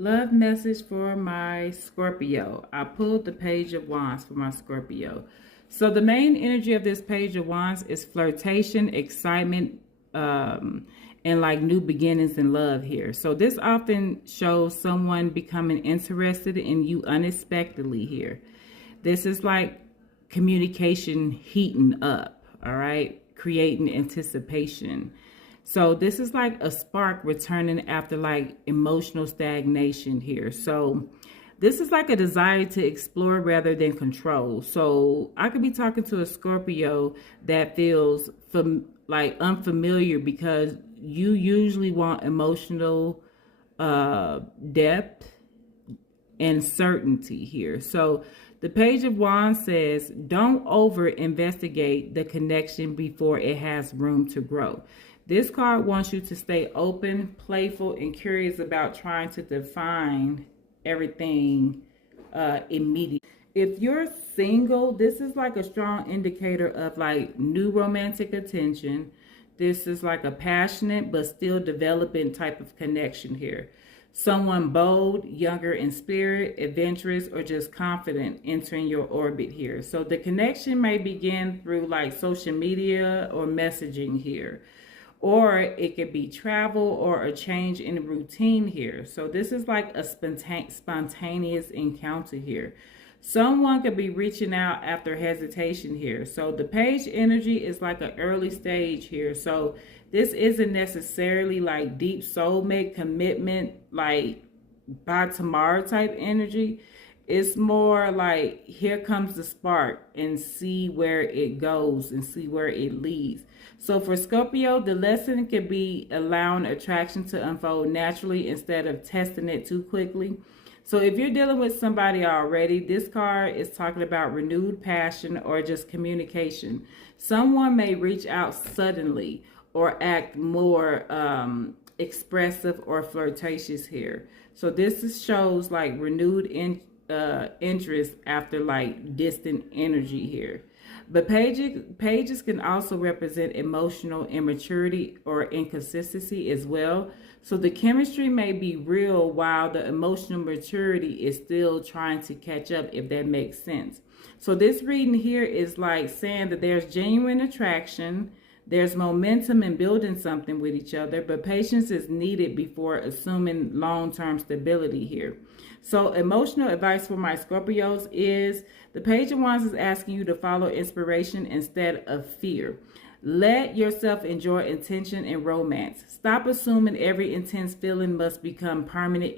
Love message for my Scorpio. I pulled the Page of Wands for my Scorpio. So the main energy of this Page of Wands is flirtation, excitement, and like new beginnings in love here. So this often shows someone becoming interested in you unexpectedly here. This is like communication heating up, all right? Creating anticipation. So this is like a spark returning after like emotional stagnation here. So this is like a desire to explore rather than control. So I could be talking to a Scorpio that feels like unfamiliar because you usually want emotional depth and certainty here. So the Page of Wands says, don't over investigate the connection before it has room to grow. This card wants you to stay open, playful, and curious about trying to define everything immediately. If you're single, this is like a strong indicator of like new romantic attention. This is like a passionate but still developing type of connection here. Someone bold, younger in spirit, adventurous, or just confident entering your orbit here. So the connection may begin through like social media or messaging here. Or it could be travel or a change in routine here. So this is like a spontaneous encounter here. Someone could be reaching out after hesitation here. So the page energy is like an early stage here. So this isn't necessarily like deep soulmate commitment, like by tomorrow type energy. It's more like here comes the spark and see where it goes and see where it leads. So for Scorpio, the lesson could be allowing attraction to unfold naturally instead of testing it too quickly. So if you're dealing with somebody already, this card is talking about renewed passion or just communication. Someone may reach out suddenly or act more expressive or flirtatious here. So this shows like renewed interest after like distant energy here. But pages can also represent emotional immaturity or inconsistency as well. So the chemistry may be real while the emotional maturity is still trying to catch up, if that makes sense. So this reading here is like saying that there's genuine attraction, there's momentum in building something with each other, but patience is needed before assuming long-term stability here. So emotional advice for my Scorpios is the Page of Wands is asking you to follow inspiration instead of fear. Let yourself enjoy intention and romance. Stop assuming every intense feeling must become permanent